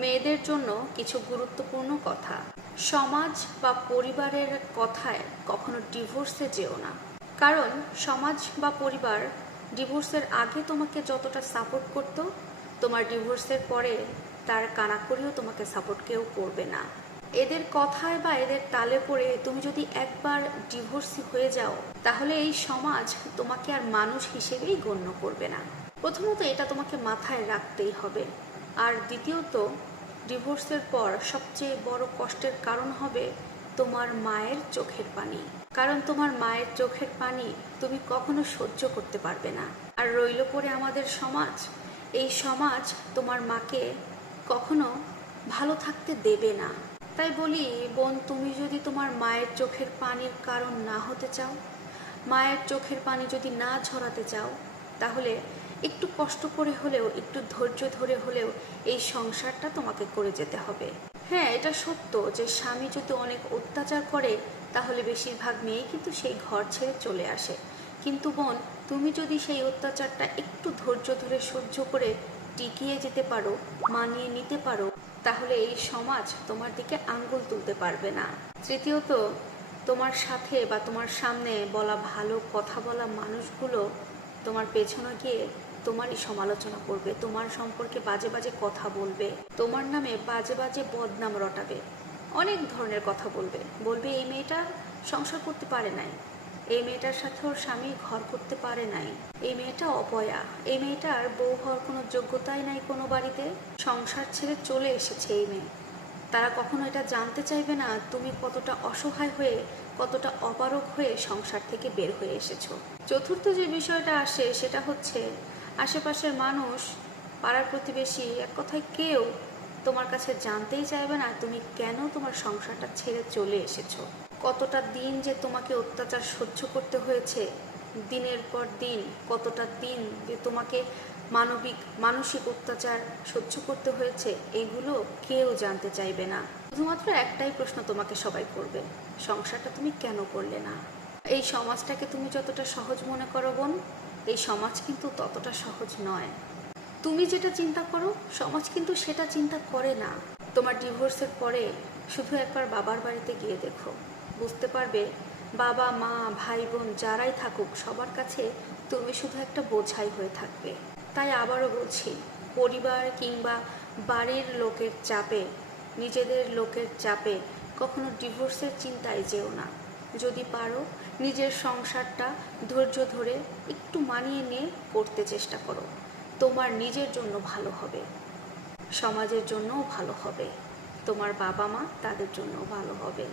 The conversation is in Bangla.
মেয়েদের জন্য কিছু গুরুত্বপূর্ণ কথা। সমাজ বা পরিবারের কথায় কখনো ডিভোর্সে যেও না। কারণ সমাজ বা পরিবার ডিভোর্সের আগে তোমাকে যতটা সাপোর্ট করত, তোমার ডিভোর্সের পরে তার কানাকড়িও তোমাকে সাপোর্ট কেউ করবে না। এদের কথায় বা এদের তালে পড়ে তুমি যদি একবার ডিভোর্সি হয়ে যাও, তাহলে এই সমাজ তোমাকে আর মানুষ হিসেবেই গণ্য করবে না। প্রথমত এটা তোমাকে মাথায় রাখতেই হবে। আর দ্বিতীয়ত, ডিভোর্সের পর সবচেয়ে বড় কষ্টের কারণ হবে তোমার মায়ের চোখের পানি। কারণ তোমার মায়ের চোখের পানি তুমি কখনো সহ্য করতে পারবে না। আর রইল পরে আমাদের সমাজ। এই সমাজ তোমার মাকে কখনো ভালো থাকতে দেবে না। তাই বলি, বোন, তুমি যদি তোমার মায়ের চোখের পানির কারণ না হতে চাও, মায়ের চোখের পানি যদি না ঝরাতে চাও, তাহলে একটু কষ্ট করে হলেও, একটু ধৈর্য ধরে হলেও এই সংসারটা তোমাকে করে যেতে হবে। হ্যাঁ এটা সত্য যে স্বামী যদি অনেক অত্যাচার করে, তাহলে বেশিরভাগ মেয়ে কিন্তু সেই ঘর ছেড়ে চলে আসে। কিন্তু বোন, তুমি যদি সেই অত্যাচারটা একটু ধৈর্য ধরে সহ্য করে টিকিয়ে যেতে পারো, মানিয়ে নিতে পারো, তাহলে এই সমাজ তোমার দিকে আঙ্গুল তুলতে পারবে না। তৃতীয়ত, তোমার সাথে বা তোমার সামনে বলা ভালো কথা বলা মানুষগুলো তোমার পেছনে গিয়ে তোমারই সমালোচনা করবে, তোমার সম্পর্কে বাজে বাজে কথা বলবে, তোমার নামে বাজে বাজে বদনাম রটাবে, অনেক ধরনের কথা বলবে। বলবে, এই মেয়েটা সংসার করতে পারে নাই, এই মেয়েটার সাথে ওর স্বামী ঘর করতে পারে নাই, এই মেয়েটা অপয়া, এই মেয়েটার বউ হওয়ার কোনো যোগ্যতাই নাই কোনো বাড়িতে, সংসার ছেড়ে চলে এসেছে এই মেয়ে। তারা কখনো এটা জানতে চাইবে না তুমি কতটা অসহায় হয়ে, কতটা অপারক হয়ে সংসার থেকে বের হয়ে এসেছ। চতুর্থ যে বিষয়টা আসে সেটা হচ্ছে, আশেপাশের মানুষ, পাড়ার প্রতিবেশী, এক কথায় কেউ তোমার কাছে জানতেই চাইবে না তুমি কেন তোমার সংসারটা ছেড়ে চলে এসেছ। কতটা দিন যে তোমাকে অত্যাচার সহ্য করতে হয়েছে, দিনের পর দিন, কতটা দিন যে তোমাকে মানবিক, মানসিক অত্যাচার সহ্য করতে হয়েছে, এগুলো কেউ জানতে চাইবে না। শুধুমাত্র একটাই প্রশ্ন তোমাকে সবাই করবে, সংসারটা তুমি কেন করলে না? এই সমাজটাকে তুমি যতটা সহজ মনে করো বোন, এই সমাজ কিন্তু ততটা সহজ নয়। তুমি যেটা চিন্তা করো, সমাজ কিন্তু সেটা চিন্তা করে না। তোমার ডিভোর্সের পরে শুধু একবার বাবার বাড়িতে গিয়ে দেখো। বুঝতে পারবে, বাবা, মা, ভাই, বোন যারাই থাকুক, সবার কাছে তুমি শুধু একটা বোঝাই হয়ে থাকবে। তাই আবারও বলছি পরিবার কিংবা বাড়ির লোকের চাপে, নিজেদের লোকের চাপে কখনো ডিভোর্সের চিন্তায় যেও না। যদি পারো, নিজের সংসারটা ধৈর্য ধরে একটু মানিয়ে নিয়ে করতে চেষ্টা করো। তোমার নিজের জন্য ভালো হবে, সমাজের জন্যও ভালো হবে, তোমার বাবা মা তাদের জন্য ভালো হবে।